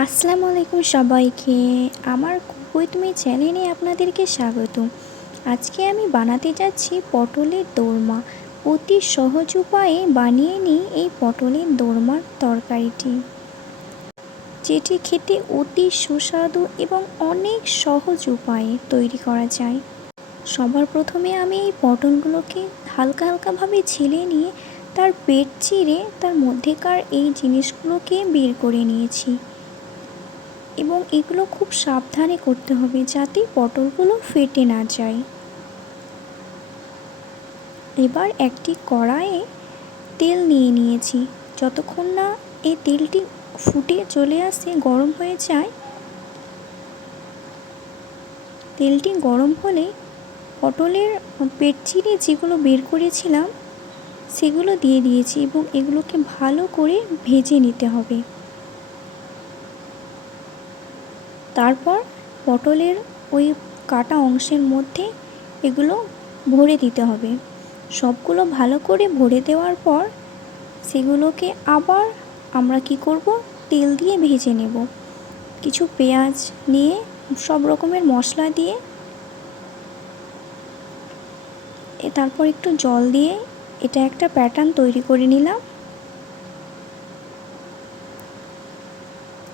আসসালামু আলাইকুম সবাইকে। আমার কুকুই তুমি চ্যানেলে আপনাদেরকে স্বাগত আজকে আমি বানাতে যাচ্ছি পটলের দোরমা। অতি সহজ উপায়ে বানিয়ে নিই এই পটলের দোরমার তরকারিটি। যেটি খেতে অতি সুস্বাদু এবং অনেক সহজ উপায়ে তৈরি করা যায়। সবার প্রথমে আমি এই পটলগুলোকে হালকা হালকাভাবে ছিলে নিয়ে তার পেট চিরে তার মধ্যেকার এই জিনিসগুলোকে বের করে নিয়েছি। এবং এগুলো খুব সাবধানে করতে হবে যাতে পটলগুলো ফেটে না যায়। এবার একটি কড়াইয়ে তেল নিয়ে নিয়েছি। যতক্ষণ না এই তেলটি ফুটে চলে আসে, গরম হয়ে যায়, তেলটি গরম হলে পটলের পেট চিরে যেগুলো বের করেছিলাম, সেগুলো দিয়ে দিয়েছি এবং এগুলোকে ভালো করে ভেজে নিতে হবে। তারপর পটলের ওই কাটা অংশের মধ্যে এগুলো ভরে দিতে হবে। সবগুলো ভালো করে ভরে দেওয়ার পর সেগুলোকে আবার আমরা কি করব? তেল দিয়ে ভেজে নেব। কিছু পেঁয়াজ নিয়ে সব রকমের মশলা দিয়ে তারপর একটু জল দিয়ে এটা একটা প্যাটার্ন তৈরি করে নিলাম।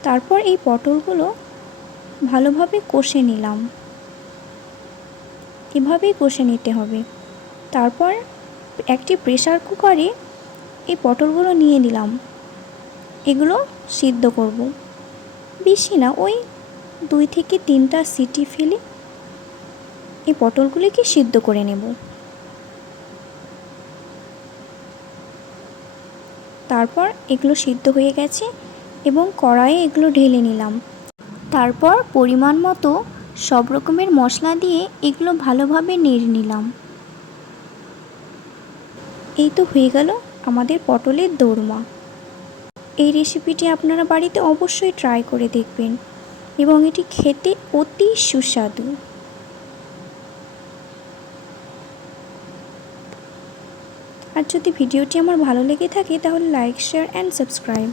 তারপর এই পটলগুলো ভালোভাবে কষে নিলাম। এভাবেই কষে নিতে হবে। তারপর একটি প্রেশার কুকারে এই পটলগুলো নিয়ে নিলাম। এগুলো সিদ্ধ করব। বেশি না, ওই দুই থেকে তিনটা সিটি ফেলে এই পটলগুলিকে সিদ্ধ করে নেব। তারপর এগুলো সিদ্ধ হয়ে গেছে এবং কড়াইয়ে এগুলো ঢেলে নিলাম। তারপর পরিমাণ মতো সব রকমের মশলা দিয়ে এগুলো ভালোভাবে নেড়ে নিলাম। এই তো হয়ে গেল আমাদের পটলের দোরমা। এই রেসিপিটি আপনারা বাড়িতে অবশ্যই ট্রাই করে দেখবেন এবং এটি খেতে অতি সুস্বাদু। আর যদি ভিডিওটি আমার ভালো লেগে থাকে তাহলে লাইক শেয়ার অ্যান্ড সাবস্ক্রাইব